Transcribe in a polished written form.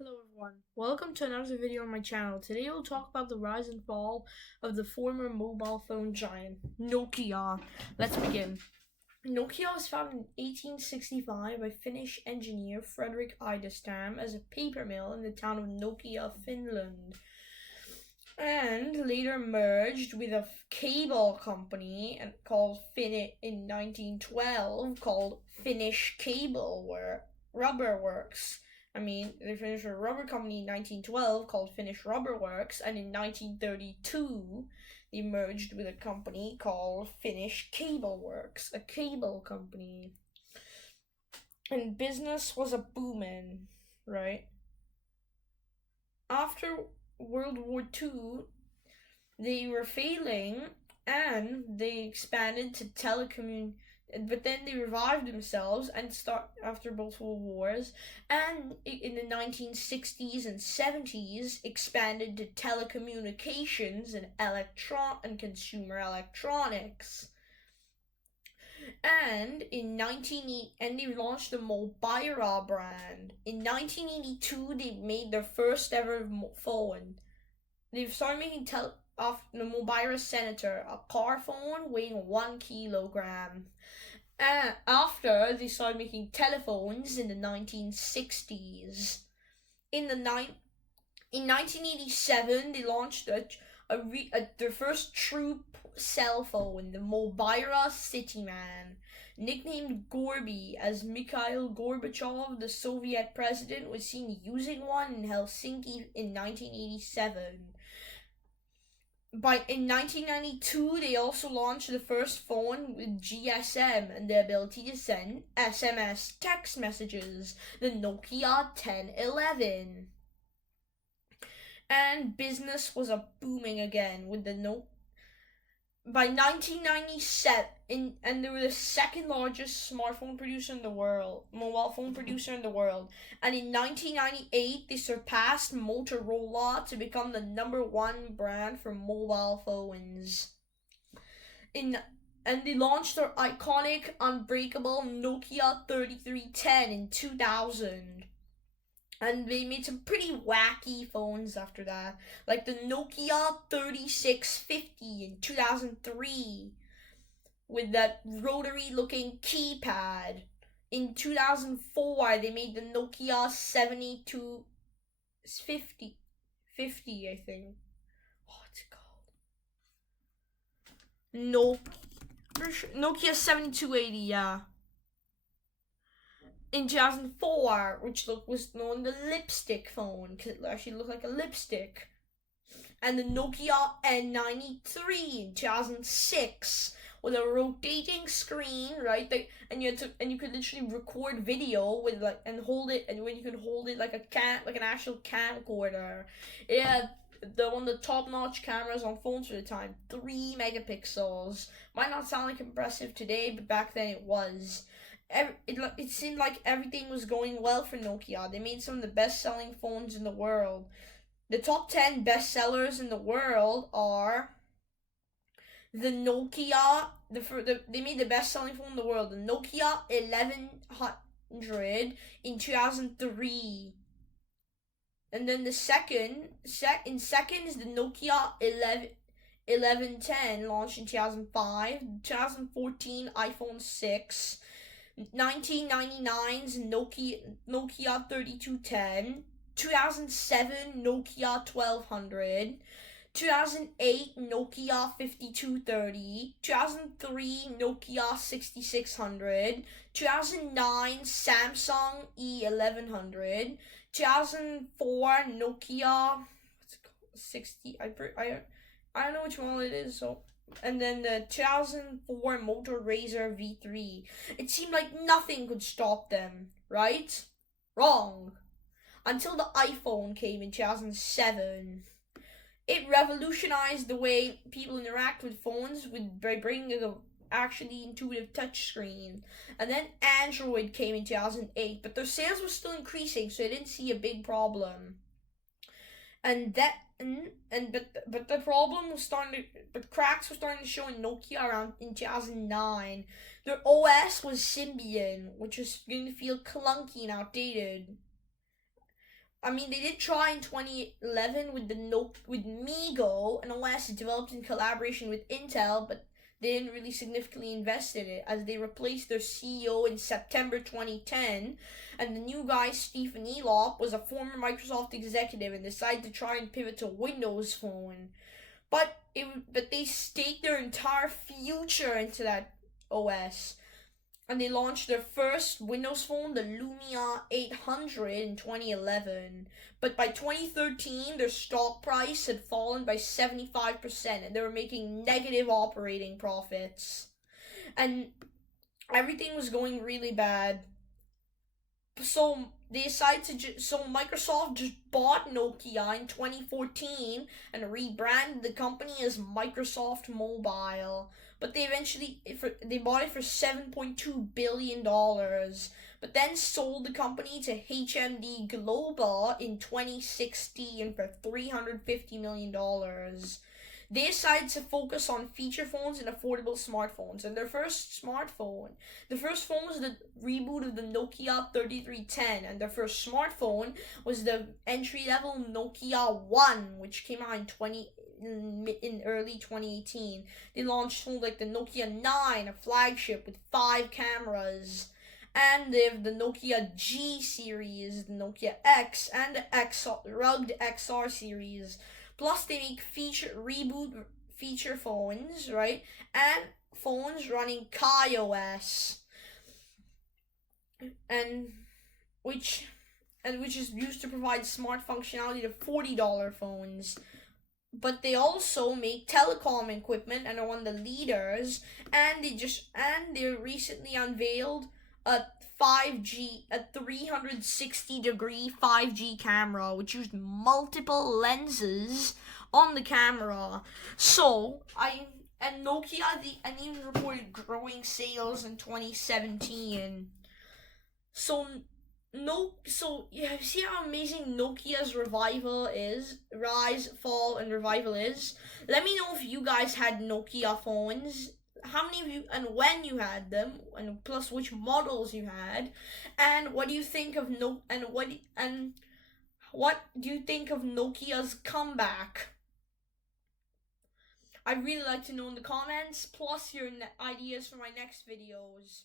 Hello everyone, welcome to another video on my channel. Today we'll talk about the rise and fall of the former mobile phone giant, Nokia. Let's begin. Nokia was founded in 1865 by Finnish engineer Frederick Idestam as a paper mill in the town of Nokia, Finland, and later merged with a cable company called in 1912 called Finnish Rubber Works. They finished a rubber company in 1912 called Finnish Rubber Works, and in 1932 they merged with a company called Finnish Cable Works, a cable company. And business was a booming, right? After World War II, they were failing and they expanded to but then they revived themselves and start after both world wars, and in the 1960s and 70s expanded to telecommunications and consumer electronics. And they launched the Mobira brand. In 1982 they made their first ever phone. They started making off the Mobira Senator, a car phone weighing 1 kilogram. And after they started making telephones in the 1960s. In 1987, they launched their first true cell phone, the Mobira Cityman. Nicknamed Gorby, as Mikhail Gorbachev, the Soviet president, was seen using one in Helsinki in 1987. In 1992, they also launched the first phone with GSM and the ability to send SMS text messages, the Nokia 1011. And business was booming again with the by 1997, and they were the second largest smartphone producer in the world, mobile phone producer in the world. And in 1998, they surpassed Motorola to become the #1 brand for mobile phones. And they launched their iconic, unbreakable Nokia 3310 in 2000. And they made some pretty wacky phones after that, like the Nokia 3650 in 2003 with that rotary looking keypad. In 2004, they made the Nokia 7250, I think. What's it called? Nokia 7280, yeah. In 2004, which was known the lipstick phone because it actually looked like a lipstick. And the Nokia N93 in 2006 with a rotating screen, right? And you could literally record video with and hold it, and when you could hold it like an actual camcorder. It had the top-notch cameras on phones for the time, 3 megapixels. Might not sound like impressive today, but back then it was. It seemed like everything was going well for Nokia. They made some of the best-selling phones in the world. The top 10 best sellers in the world are the Nokia. They made the best-selling phone in the world, the Nokia 1100 in 2003. And then the second is the Nokia 1110, launched in 2005. 2014 iPhone 6. 1999's Nokia 3210, 2007 Nokia 1200, 2008 Nokia 5230, 2003 Nokia 6600, 2009 Samsung E1100, 2004 Nokia 60. I don't know which one it is, so. And then the 2004 Motor Razr V3. It seemed like nothing could stop them, right? Wrong. Until the iPhone came in 2007. It revolutionized the way people interact with phones by bringing an actually intuitive touchscreen. And then Android came in 2008, but their sales were still increasing, so I didn't see a big problem. But the problem was but cracks were starting to show in Nokia around in 2009. Their OS was Symbian, which was going to feel clunky and outdated. I mean, they did try in 2011 with with Migo, an OS developed in collaboration with Intel, but they didn't really significantly invest in it as they replaced their CEO in September 2010, and the new guy Stephen Elop was a former Microsoft executive and decided to try and pivot to Windows Phone, but they staked their entire future into that OS, and they launched their first Windows Phone, the Lumia 800, in 2011. But by 2013, their stock price had fallen by 75%, and they were making negative operating profits. And everything was going really bad. So they decided so Microsoft just bought Nokia in 2014 and rebranded the company as Microsoft Mobile. But they bought it for $7.2 billion, but then sold the company to HMD Global in 2016 for $350 million. They decided to focus on feature phones and affordable smartphones. And the first phone was the reboot of the Nokia 3310, and their first smartphone was the entry level Nokia 1, which came out in early 2018. They launched phones like the Nokia 9, a flagship with 5 cameras. And they have the Nokia G series, the Nokia X, and the rugged XR series. Plus, they make feature phones, right? And phones running KaiOS, and which which is used to provide smart functionality to $40 phones. But they also make telecom equipment and are one of the leaders. And they recently unveiled a 360-degree 5G camera, which used multiple lenses on the camera. And even reported growing sales in 2017. So you see how amazing Nokia's rise, fall, and revival is. Let me know if you guys had Nokia phones, how many of you and when you had them, and plus which models you had, and what do you think of what do you think of Nokia's comeback? I'd really like to know in the comments, plus your ideas for my next videos.